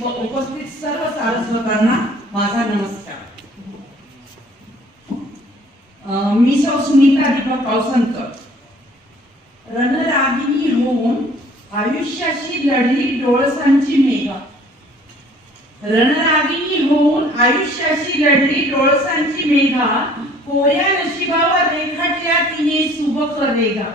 व उपस्थित सर्व सारस्वतांना माझा नमस्कार. मी सौ सुनीता दीपक पावसनकर रणरागिनी होऊन आयुष्याशी लढली डोळसांची मेघा. रणरागिनी होऊन आयुष्याशी लढली डोळसांची मेघा. कोऱ्या नशिबावर रेखाटल्या तिने सुबक रेगा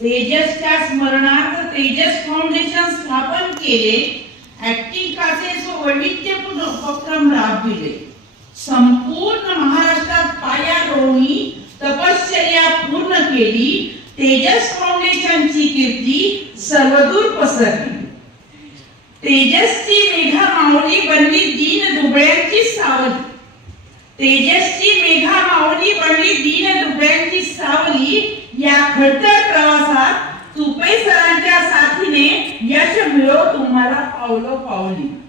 तेजसच्या स्मरणार्थ तेजस फाउंडेशन स्थापन केले. ऍक्टिंग क्लासेस व वैविध्यपूर्ण उपक्रम राबविले संपूर्ण महाराष्ट्रात पायारोळी तपश्चर्या पूर्ण केली तेजस फाउंडेशनची कीर्ती सर्वदूर पसरली. तेजसची मेघा माऊली बनली दीन दुबळ्यांची सावली. तेजसची मेघा माऊली बनली दीन दुबळ्यांची सावली. या खडतर प्रवासात तुपे सरांच्या साथीने यश मिळो तुम्हाला. पावलो पावली.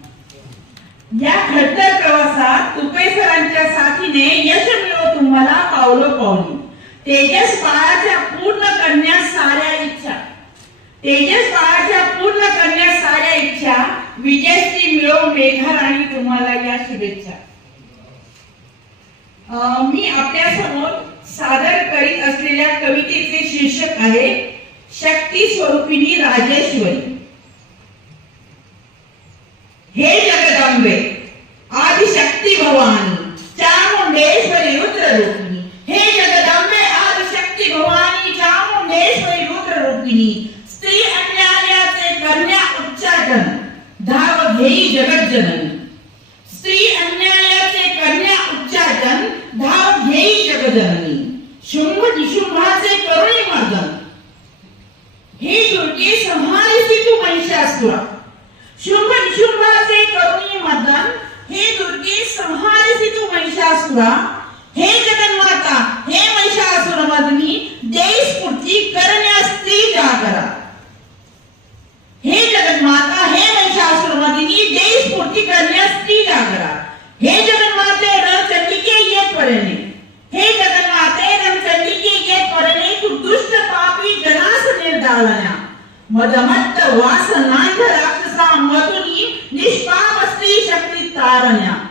या घडत्या प्रवासात तुपे सरांच्या साथीने यश मिळव तुम्हाला पावलो पावली. तेजस बाळाच्या पूर्ण करण्यास साऱ्या इच्छा. तेजस बाळाच्या पूर्ण करण्यास साऱ्या इच्छा विजयश्री मिळो मेघाराणी तुम्हाला या शुभेच्छा. अं, मी आपल्यासमोर सादर करीत असलेल्या कवितेचे शीर्षक आहे शक्ती स्वरूपिणी राजेश्वरी. हे जगदंबे, आदिशक्ती भवानी चामुंडेश्वरी रुद्ररूपिणी। हे जगदंबे, आदिशक्ती भवानी चामुंडेश्वरी रुद्ररूपिणी। स्त्री अन्यायाचे कन्या उच्चाटन, धाव घेई जगज्जननी। स्त्री अन्यायाचे कन्या उच्चाटन, धाव घेई जगजननी शुंभ निशुंभाचे करुणी मर्दन हे दुर्गे संहारिसी तू महिषासुरा। महिषासुरा हे जगन्माता हे महिषासुर मर्दनी देई स्त्री जागरा हे जगन्माता हे महिषासुरमर्दिनी देई करण्यास स्त्री जागरा हे जगन्माते रणचंडिके ये परणे. हे जगन्माते रणचंडिके ये परणे तू दुष्ट पापी जनास निर्दाळण्या मदमत्त वासनांध राक्षसा मधुनी निष्पाप स्त्री शक्ती तारण्या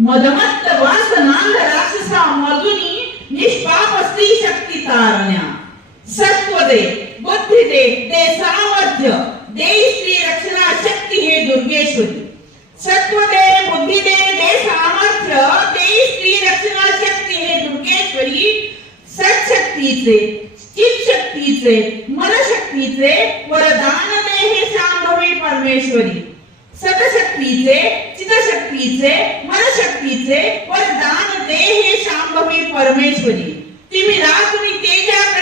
मदमत्त वासनांध राक्षसा मधुनी निष्पाप स्त्री शक्ती तारण्या। सत्व दे बुद्धी दे दे सामर्थ्य दे स्त्री रक्षणा शक्ती हे दुर्गेश्वरी। सत्व दे बुद्धी दे दे सामर्थ्य दे स्त्री रक्षणा शक्ती हे दुर्गेश्वरी। सत्शक्तीचे चित शक्तीचे मनशक्तीचे वरदान दे हे शांभवी परमेश्वरी। सतशक्तीचे चितशक्तीचे मनशक्तीचे वरदान दे हे शांभवी परमेश्वरी. तिमिरा तुम्ही तेजा